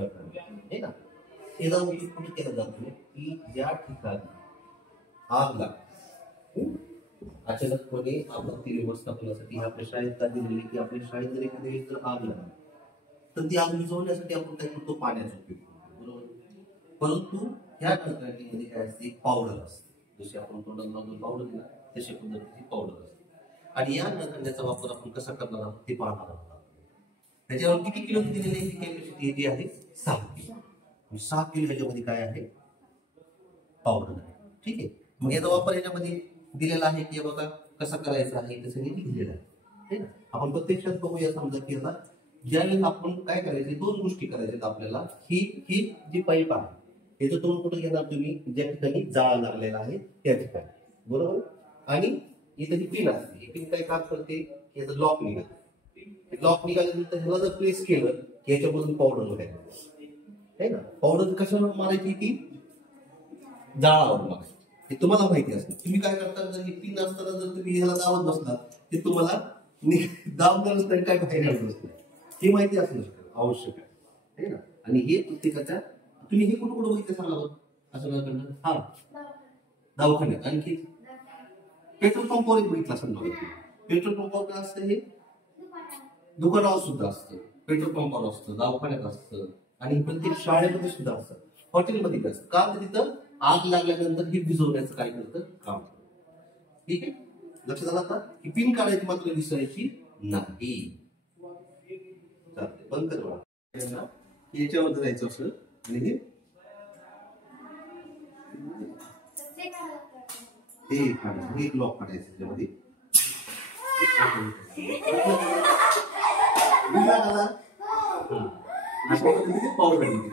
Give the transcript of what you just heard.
है ना. याचा उपयोग कुठे केला जातो की ज्या ठिकाणी आग लागते अचानकपणे आपत्ती व्यवस्थापनासाठी आपल्या शाळेत का दिलेली की आपल्या शाळेत जर एखाद्या वेळेस जर आग लागली तर ती आग विझवण्यासाठी आपण काय करतो पाण्याचा उपयोग करतो बरोबर. परंतु ह्या नळकांडीमध्ये काय असते पावडर असते जशी आपण तोंडात लावून पावडर दिला तशी पद्धतीची पावडर असते आणि या नळकांड्याचा वापर आपण कसा करणार आहोत ते पाहणार आहोत. त्याच्यावर किती किलो दिलेली आहे कॅपॅसिटी जी आहे 6 किलो. 6 किलो ह्याच्यामध्ये काय आहे पावडर आहे. ठीक आहे. मग याचा वापर याच्यामध्ये दिलेला आहे की बघा कसा करायचा आहे तसं हे दिलेलं आहे. आपण प्रत्यक्षात बघूया. समजा की आता ज्यावेळेस आपण काय करायचे 2 गोष्टी करायच्यात आपल्याला. ही जी पाईप आहे याचं तोंड कुठे घेणार तुम्ही ज्या ठिकाणी जाळ लागलेला आहे त्या ठिकाणी बरोबर. आणि इथे ही पिन असते. ही पिन काय काम करते याचं लॉक निघालं. लॉक निघाल्यानंतर ह्याला जर प्रेस केलं की याच्यामधून पावडर वगैरे ना. पावडर कशावर मारायची ती जाळावर मारायची. हे तुम्हाला माहिती असतं. तुम्ही काय करता जर ही पिन असताना जर तुम्ही ह्याला दाबत बसला ते तुम्हाला दाबणारच नाही काय बाहेर काढत बसणार हे माहिती असणं आवश्यक आहे ना. आणि हे प्रत्येकाच्या तुम्ही हे कुठं कुठं बघितलं सांगा असं कडनं हा दवाखान्यात आणखी पेट्रोल पंपावर बघितलं असं पेट्रोल पंपावर काय असतं हे दुकानावर सुद्धा असतं पेट्रोल पंपावर असतं दवाखान्यात असतं आणि प्रत्येक शाळेमध्ये सुद्धा असतं हॉटेलमध्ये असतं का तर तिथं आग लागल्यानंतर हे भिजवण्याचं काय करतं काम. ठीक आहे. लक्षात आलं आता की पिन काढायची मात्र विसरायची नाही. चालते बंद कर बघा याच्यावर जायचं असं आणि हे एक लॉक काढायचं त्याच्यामध्ये पावडर